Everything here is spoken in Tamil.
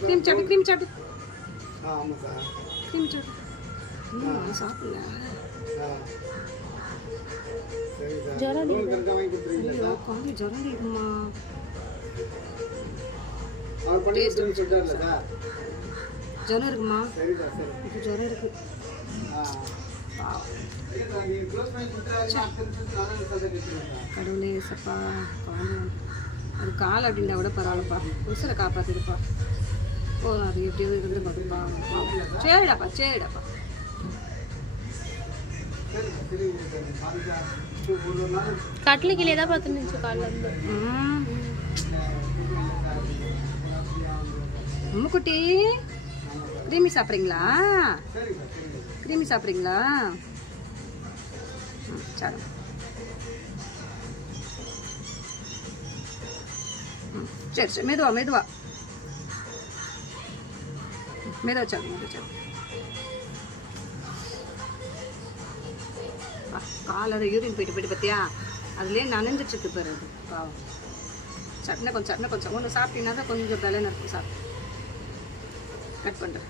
க்ரீம் சாப்பிட்டு க்ரீம் சாப்பிட்டு ஆமாம் சார் க்ரீம் சாப்பிட்டு சாப்பிடல சரி சார் ஜுரம் வாங்கி கொடுத்துருவீங்களா சார் குழந்தை ஜுரம் இருக்குமா அவர் பண்ணி சொல்லிட்டார்ல சார் ஜுரம் இருக்குமா சரி சார் சரி இப்போ ஜுரம் இருக்கு கடவுளே சப்பா குழந்தை அது கால் அப்படின்னா கூட பரவாயில்லப்பா உசுரை காப்பாற்றிடுப்பா போதும் அது எப்படியோ இருந்து பார்த்துப்பா சரிடாப்பா சரிடாப்பா கட்டில கீழே தான் பார்த்துன்னு காலில் இருந்து அம்முக்குட்டி கிரீமி சாப்பிட்றீங்களா கிரீமி சாப்பிட்றீங்களா சரி சரி சரி மெதுவா மெதுவா மெதுவா சாப்பிடுங்க மெதுவா சாப்பிடுங்க காலரை யூரின் போயிட்டு பார்த்தியா அதுலேயே நனைஞ்சிட்ருக்கு பாரு அது பாவம் சட்னை கொஞ்சம் ஒன்று சாப்பிட்டீங்கன்னா தான் கொஞ்சம் பலன் இருக்கும் சாப்பிட்டு கட் பண்ணுறேன்